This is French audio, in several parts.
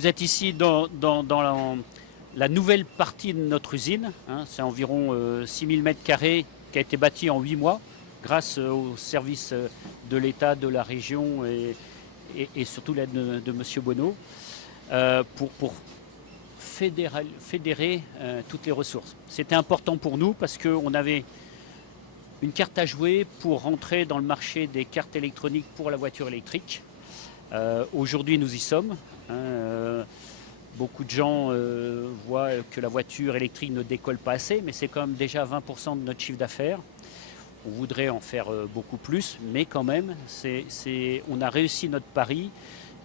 vous êtes ici dans la nouvelle partie de notre usine. Hein, c'est environ 6000 m² qui a été bâti en 8 mois grâce aux services de l'État, de la région et surtout l'aide de M. Bonneau pour fédérer toutes les ressources. C'était important pour nous parce qu'on avait une carte à jouer pour rentrer dans le marché des cartes électroniques pour la voiture électrique. Aujourd'hui, nous y sommes. Beaucoup de gens voient que la voiture électrique ne décolle pas assez, mais c'est quand même déjà 20% de notre chiffre d'affaires. On voudrait en faire beaucoup plus, mais quand même, on a réussi notre pari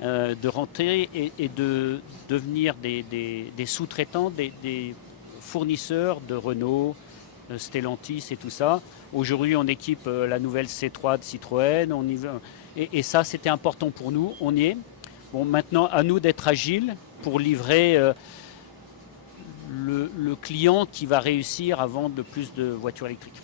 de rentrer et de devenir des sous-traitants, des fournisseurs de Renault, Stellantis et tout ça. Aujourd'hui, on équipe la nouvelle C3 de Citroën. Et ça, c'était important pour nous. On y est. Bon, maintenant, à nous d'être agiles pour livrer le client qui va réussir à vendre le plus de voitures électriques.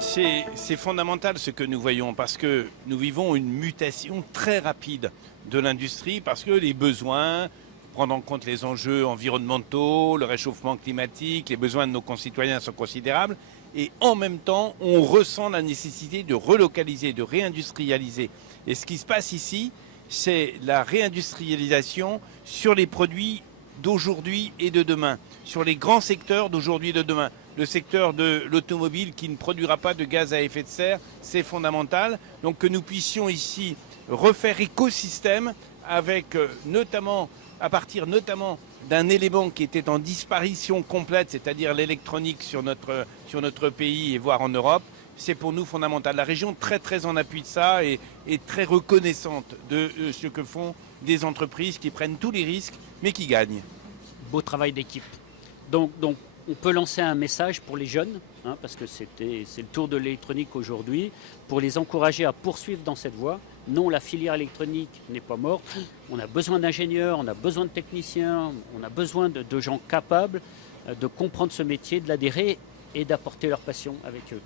C'est fondamental ce que nous voyons parce que nous vivons une mutation très rapide de l'industrie parce que les besoins, prendre en compte les enjeux environnementaux, le réchauffement climatique, les besoins de nos concitoyens sont considérables et en même temps on ressent la nécessité de relocaliser, de réindustrialiser. Et ce qui se passe ici, c'est la réindustrialisation sur les produits d'aujourd'hui et de demain, sur les grands secteurs d'aujourd'hui et de demain. Le secteur de l'automobile qui ne produira pas de gaz à effet de serre, c'est fondamental. Donc que nous puissions ici refaire écosystème avec notamment, à partir notamment d'un élément qui était en disparition complète, c'est-à-dire l'électronique sur notre pays et voire en Europe, c'est pour nous fondamental. La région très en appui de ça et est très reconnaissante de ce que font des entreprises qui prennent tous les risques mais qui gagnent. Beau travail d'équipe. Donc on peut lancer un message pour les jeunes, hein, parce que c'est le tour de l'électronique aujourd'hui, pour les encourager à poursuivre dans cette voie. Non, la filière électronique n'est pas morte. On a besoin d'ingénieurs, on a besoin de techniciens, on a besoin de gens capables de comprendre ce métier, de l'adhérer et d'apporter leur passion avec eux.